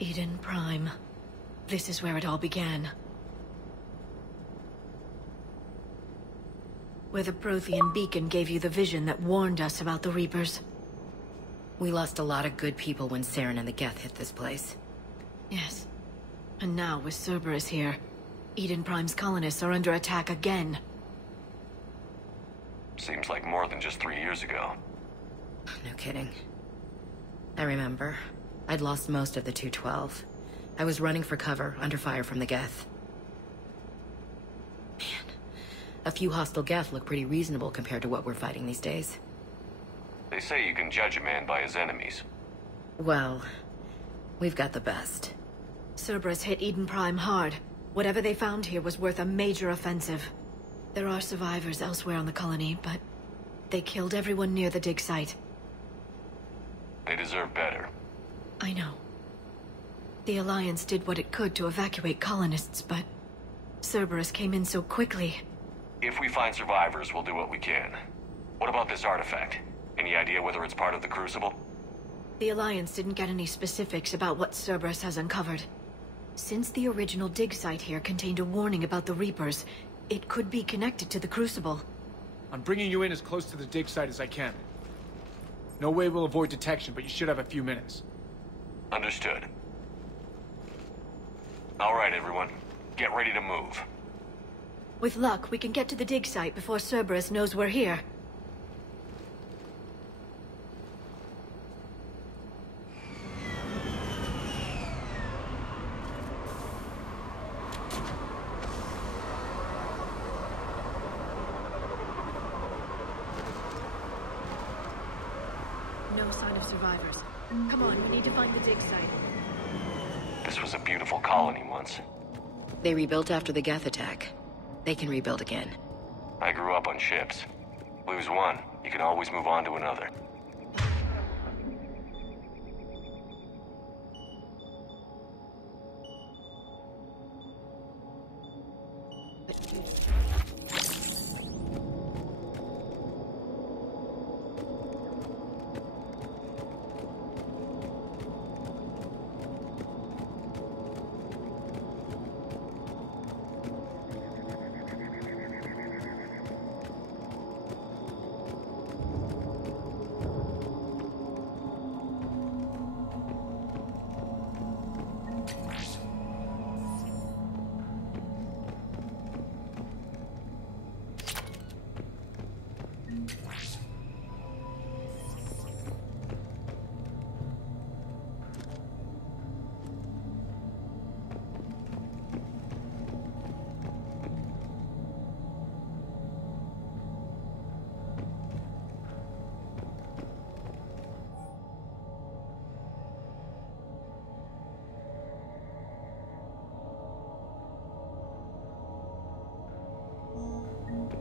Eden Prime. This is where it all began. Where the Prothean beacon gave you the vision that warned us about the Reapers. We lost a lot of good people when Saren and the Geth hit this place. Yes. And now, with Cerberus here, Eden Prime's colonists are under attack again. Seems like more than just 3 years ago. No kidding. I remember. I'd lost most of the 212. I was running for cover, under fire from the Geth. Man, a few hostile Geth look pretty reasonable compared to what we're fighting these days. They say you can judge a man by his enemies. Well, we've got the best. Cerberus hit Eden Prime hard. Whatever they found here was worth a major offensive. There are survivors elsewhere on the colony, but they killed everyone near the dig site. They deserve better. I know. The Alliance did what it could to evacuate colonists, but Cerberus came in so quickly. If we find survivors, we'll do what we can. What about this artifact? Any idea whether it's part of the Crucible? The Alliance didn't get any specifics about what Cerberus has uncovered. Since the original dig site here contained a warning about the Reapers, it could be connected to the Crucible. I'm bringing you in as close to the dig site as I can. No way we'll avoid detection, but you should have a few minutes. Understood. All right, everyone. Get ready to move. With luck, we can get to the dig site before Cerberus knows we're here. No sign of survivors. Come on, we need to find the dig site. This was a beautiful colony once. They rebuilt after the Geth attack. They can rebuild again. I grew up on ships. Lose one, you can always move on to another.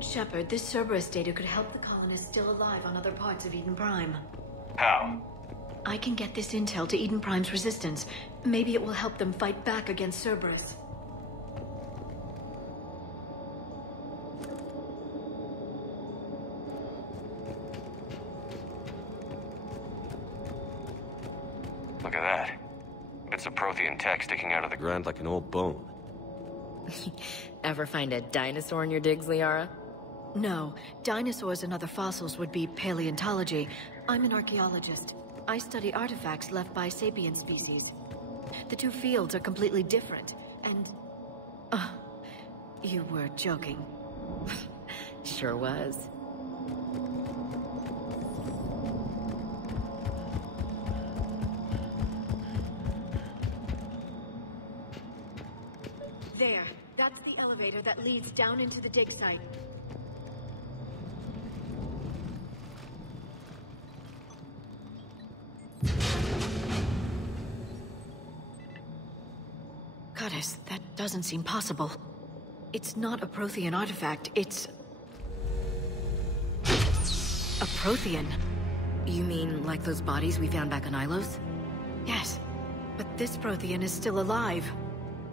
Shepard, this Cerberus data could help the colonists still alive on other parts of Eden Prime. How? I can get this intel to Eden Prime's resistance. Maybe it will help them fight back against Cerberus. Look at that. Bits of Prothean tech sticking out of the ground like an old bone. Ever find a dinosaur in your digs, Liara? No, dinosaurs and other fossils would be paleontology. I'm an archaeologist. I study artifacts left by sapient species. The two fields are completely different, and... you were joking. Sure was. There. That's the elevator that leads down into the dig site. Goddess, that doesn't seem possible. It's not a Prothean artifact, it's... a Prothean. You mean like those bodies we found back on Ilos? Yes, but this Prothean is still alive.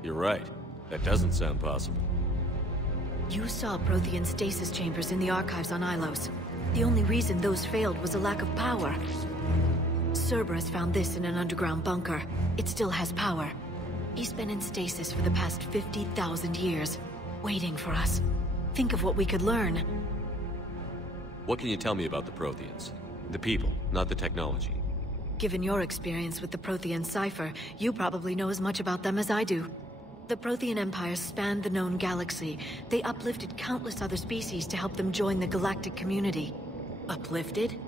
You're right. That doesn't sound possible. You saw Prothean stasis chambers in the archives on Ilos. The only reason those failed was a lack of power. Cerberus found this in an underground bunker. It still has power. He's been in stasis for the past 50,000 years, waiting for us. Think of what we could learn. What can you tell me about the Protheans? The people, not the technology. Given your experience with the Prothean cipher, you probably know as much about them as I do. The Prothean Empire spanned the known galaxy. They uplifted countless other species to help them join the galactic community. Uplifted?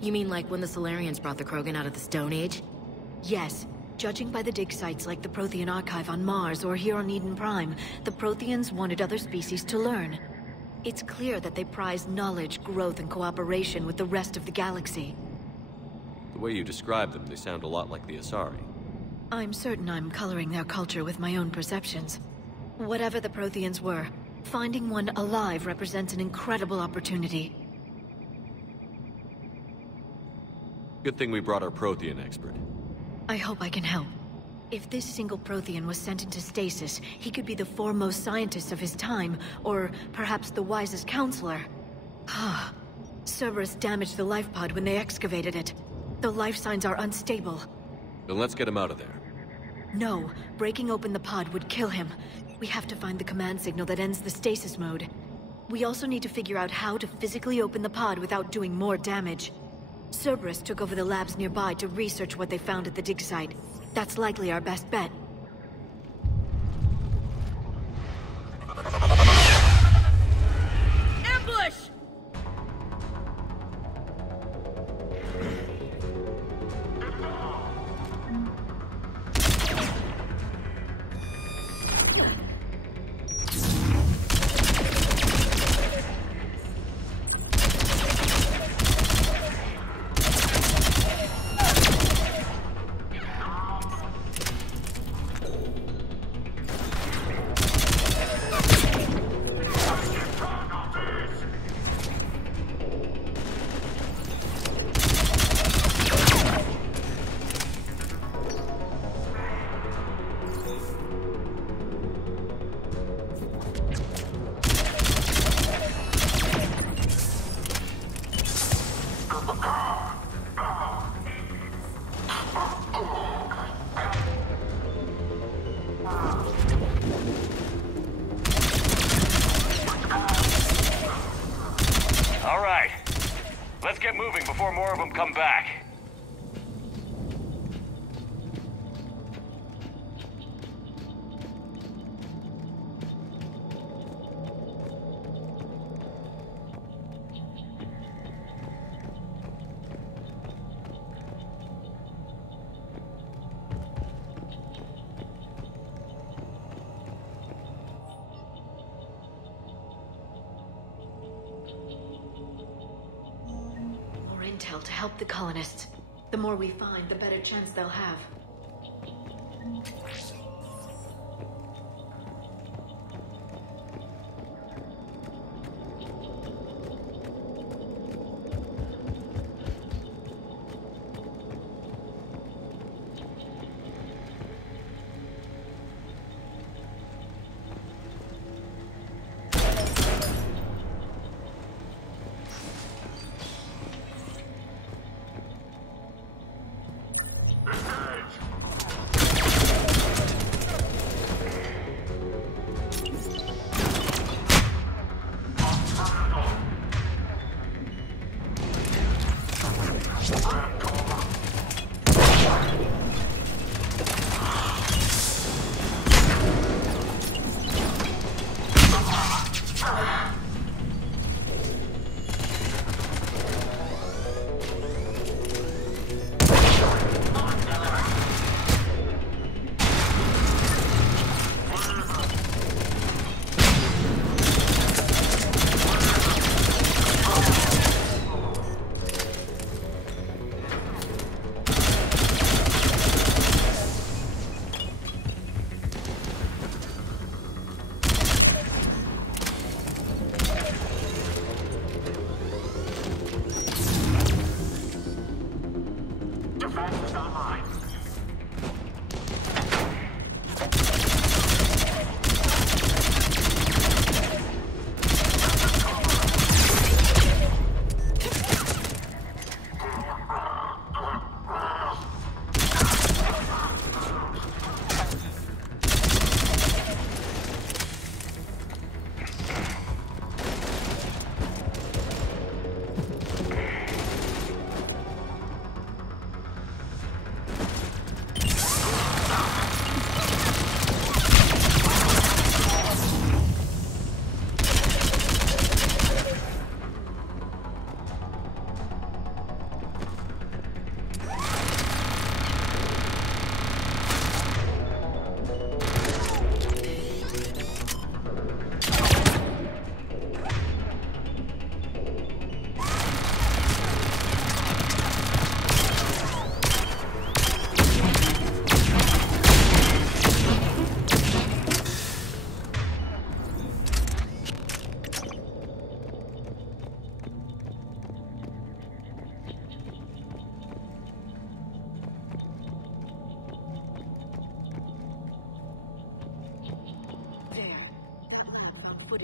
You mean like when the Solarians brought the Krogan out of the Stone Age? Yes. Judging by the dig sites like the Prothean Archive on Mars or here on Eden Prime, the Protheans wanted other species to learn. It's clear that they prize knowledge, growth, and cooperation with the rest of the galaxy. The way you describe them, they sound a lot like the Asari. I'm certain I'm coloring their culture with my own perceptions. Whatever the Protheans were, finding one alive represents an incredible opportunity. Good thing we brought our Prothean expert. I hope I can help. If this single Prothean was sent into stasis, he could be the foremost scientist of his time, or perhaps the wisest counselor. Cerberus damaged the life pod when they excavated it. The life signs are unstable. Then let's get him out of there. No, breaking open the pod would kill him. We have to find the command signal that ends the stasis mode. We also need to figure out how to physically open the pod without doing more damage. Cerberus took over the labs nearby to research what they found at the dig site. That's likely our best bet. Ambush! All right. Let's get moving before more of them come back. Intel to help the colonists. The more we find, the better chance they'll have.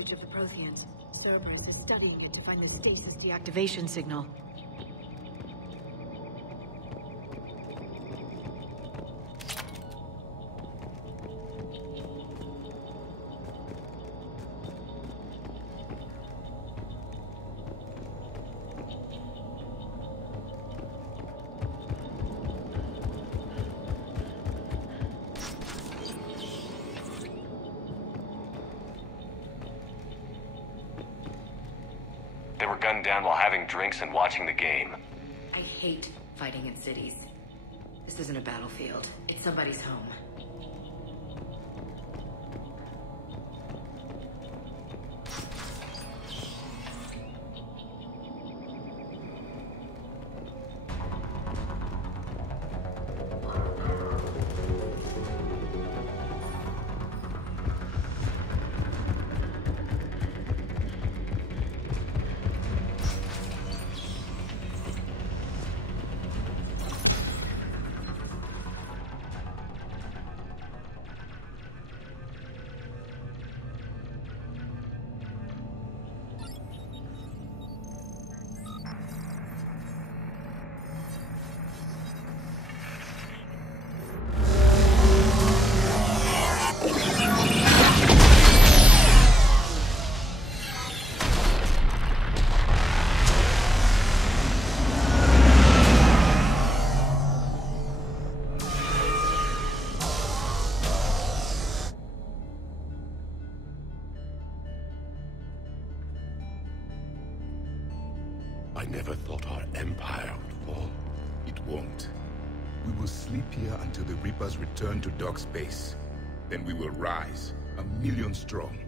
footage of the Protheans. Cerberus is studying it to find the stasis deactivation signal. They were gunned down while having drinks and watching the game. I hate fighting in cities. This isn't a battlefield. It's somebody's home. I never thought our empire would fall. It won't. We will sleep here until the Reapers return to dark space. Then we will rise, 1,000,000 strong.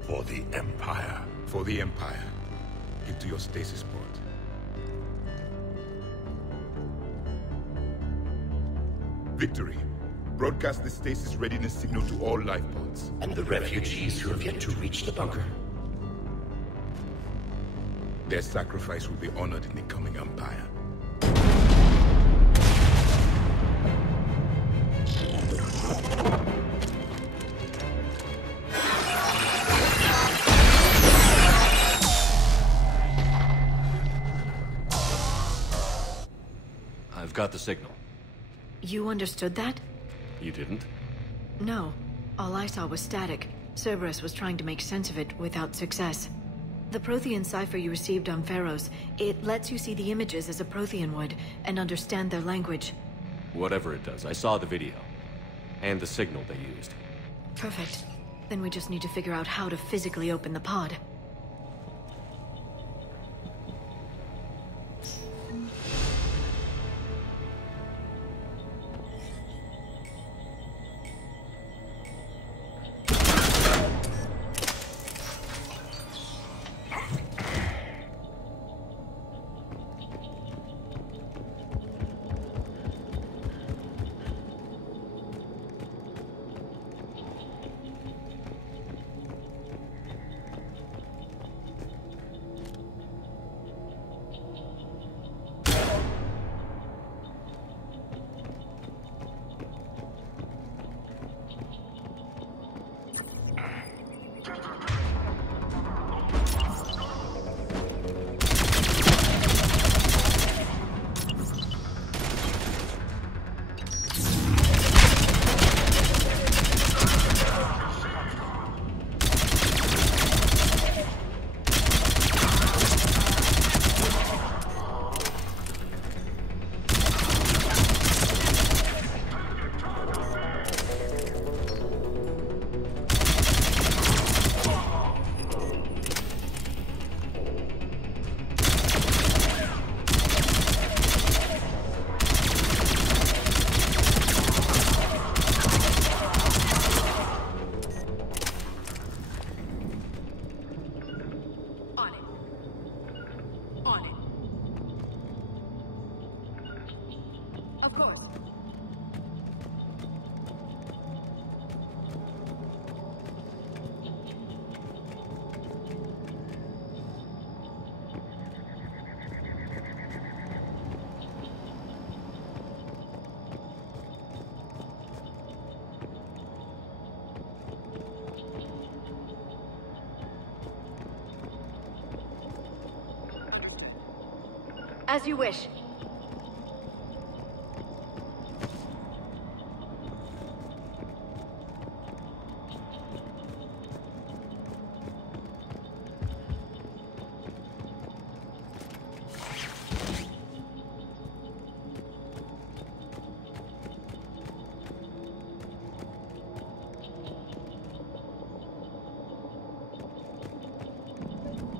For the Empire. For the Empire. Get to your stasis pod. Victory. Broadcast the stasis readiness signal to all life pods. And the refugees who have yet to reach the bunker. Their sacrifice will be honored in the coming Empire. I've got the signal. You understood that? You didn't? No. All I saw was static. Cerberus was trying to make sense of it without success. The Prothean cipher you received on Pharaohs, it lets you see the images as a Prothean would, and understand their language. Whatever it does, I saw the video. And the signal they used. Perfect. Then we just need to figure out how to physically open the pod. As you wish.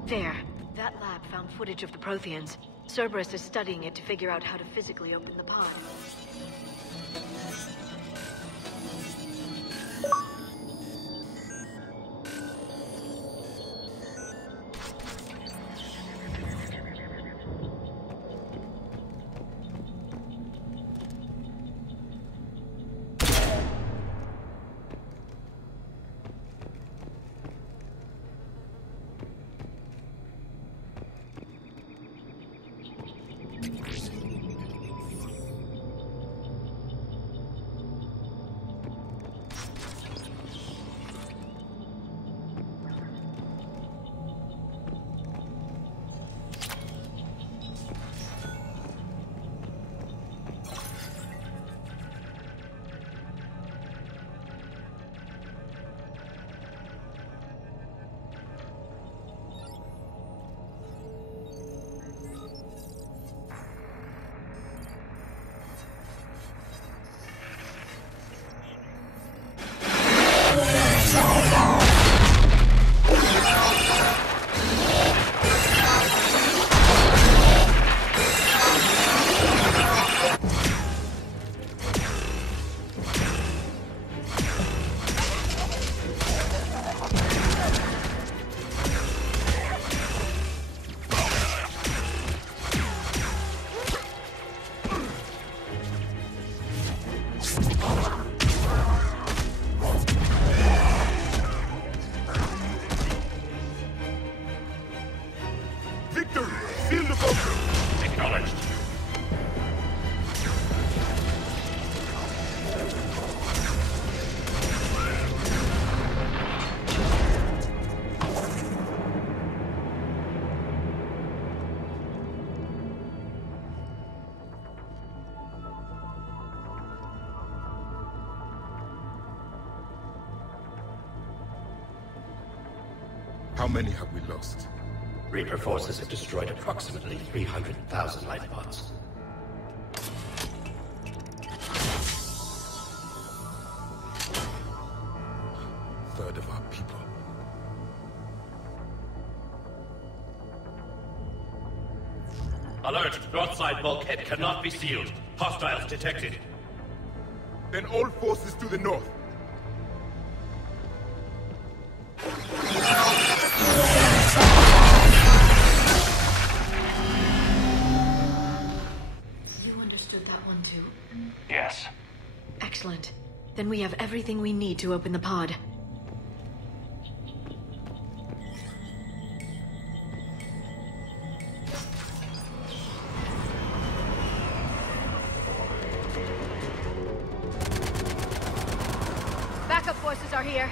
There. That lab found footage of the Protheans. Cerberus is studying it to figure out how to physically open the pod. How many have we lost? Reaper forces have destroyed approximately 300,000 life pods. Third of our people. Alert! Broadside bulkhead cannot be sealed. Hostiles detected. Then all forces to the north. You understood that one too? Yes. Excellent. Then we have everything we need to open the pod. Backup forces are here.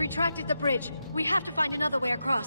Retracted the bridge. We have to find another way across.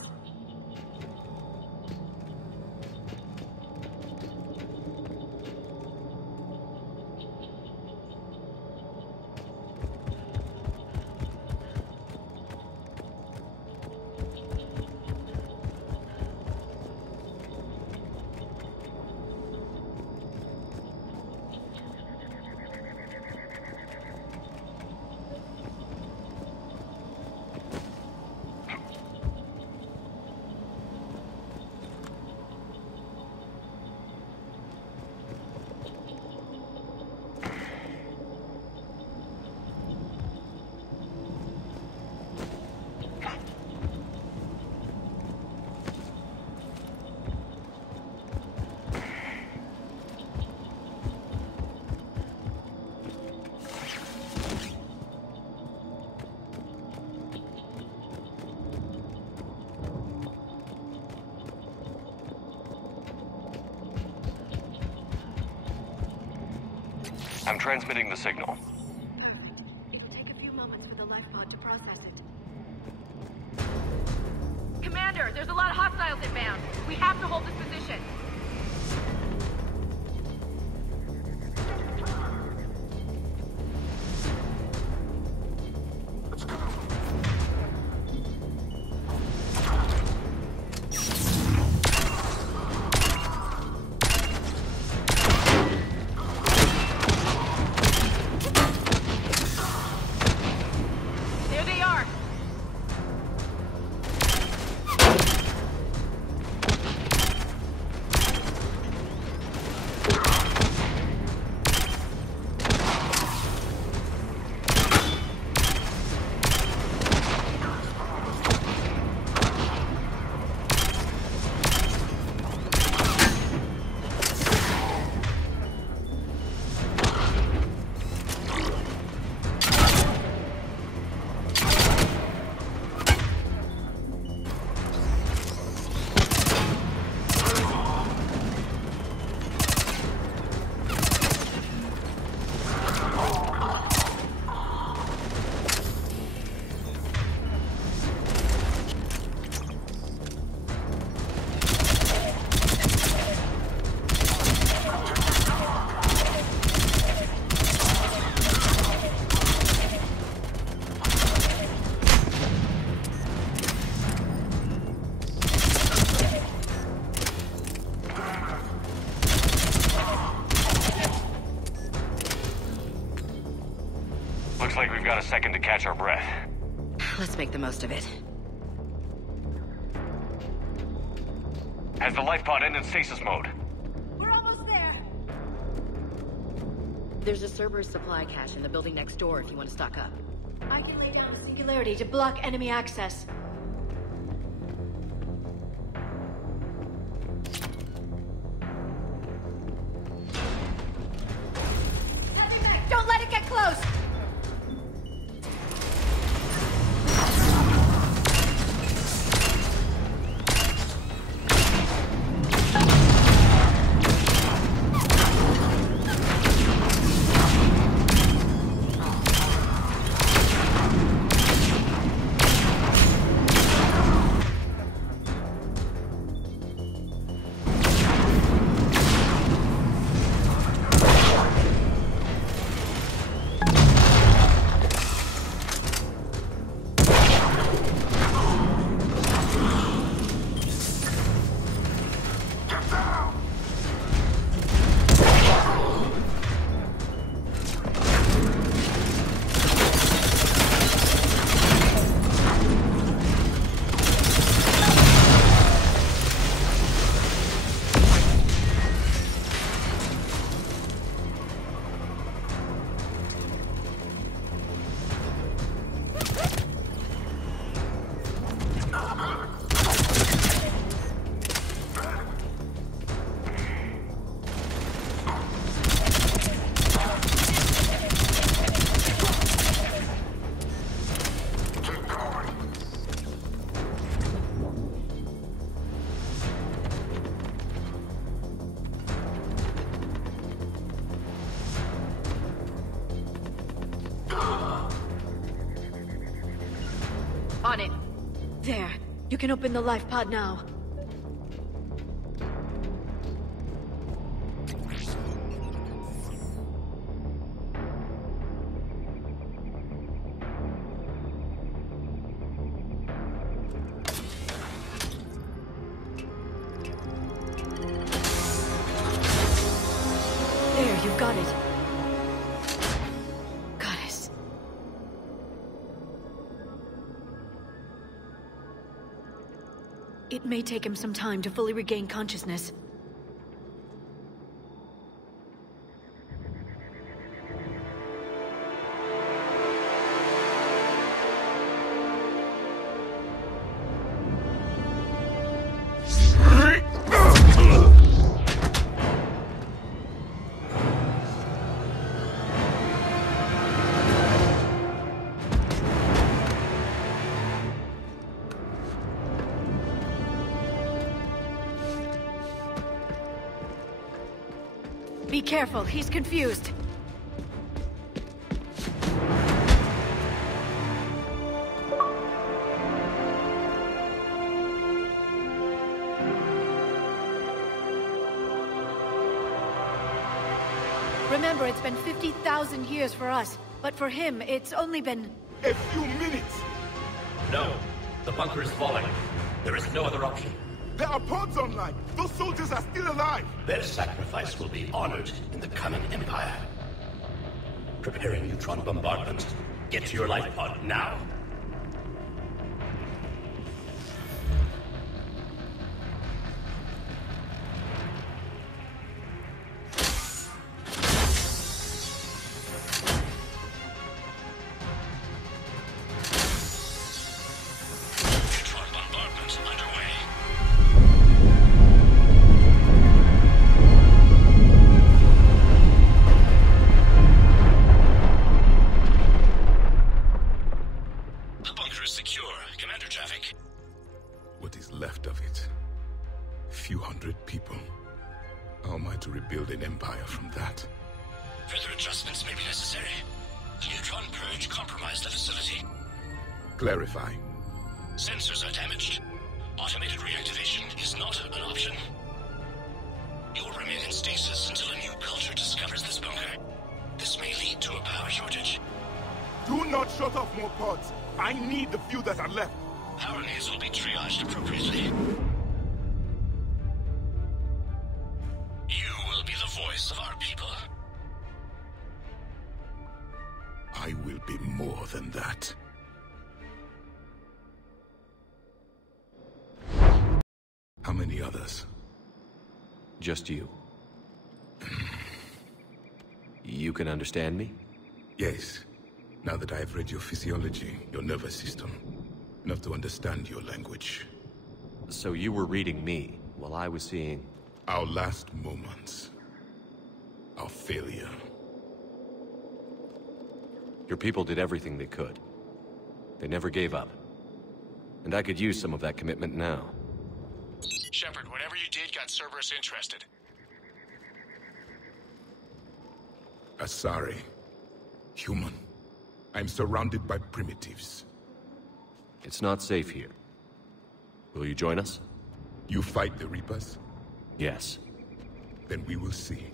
I'm transmitting the signal. It'll take a few moments for the life pod to process it. Commander, there's a lot of hostiles inbound. We have to hold this position. got a second to catch our breath. Let's make the most of it. Has the life pod ended stasis mode? We're almost there. There's a Cerberus supply cache in the building next door if you want to stock up. I can lay down a singularity to block enemy access. Heavy mech, don't let it get close! On it. There. You can open the life pod now. There, you've got it. Goddess. It may take him some time to fully regain consciousness. Be careful, he's confused. Remember, it's been 50,000 years for us, but for him, it's only been... A few minutes! No. The bunker is falling. There is no other option. There are pods online! Those soldiers are still alive! Their sacrifice will be honored in the coming Empire. Preparing neutron bombardment. Get to your life pod now. Neutron bombardment underway. The bunker is secure. Commander traffic. What is left of it? Few hundred people. How am I to rebuild an empire from that? Further adjustments may be necessary. The neutron purge compromised the facility. Clarify. Sensors are damaged. Automated reactivation is not an option. You'll remain in stasis until a new culture discovers this bunker. This may lead to a power shortage. Do not shut off more pods! I need the few that are left! Power needs will be triaged appropriately. You will be the voice of our people. I will will be more than that. How many others? Just you. You can understand me? Yes. Now that I have read your physiology, your nervous system, enough to understand your language. So you were reading me, while I was seeing... Our last moments. Our failure. Your people did everything they could. They never gave up. And I could use some of that commitment now. Shepard, whatever you did got Cerberus interested. Asari. Human. I'm surrounded by primitives. It's not safe here. Will you join us? You fight the Reapers? Yes. Then we will see.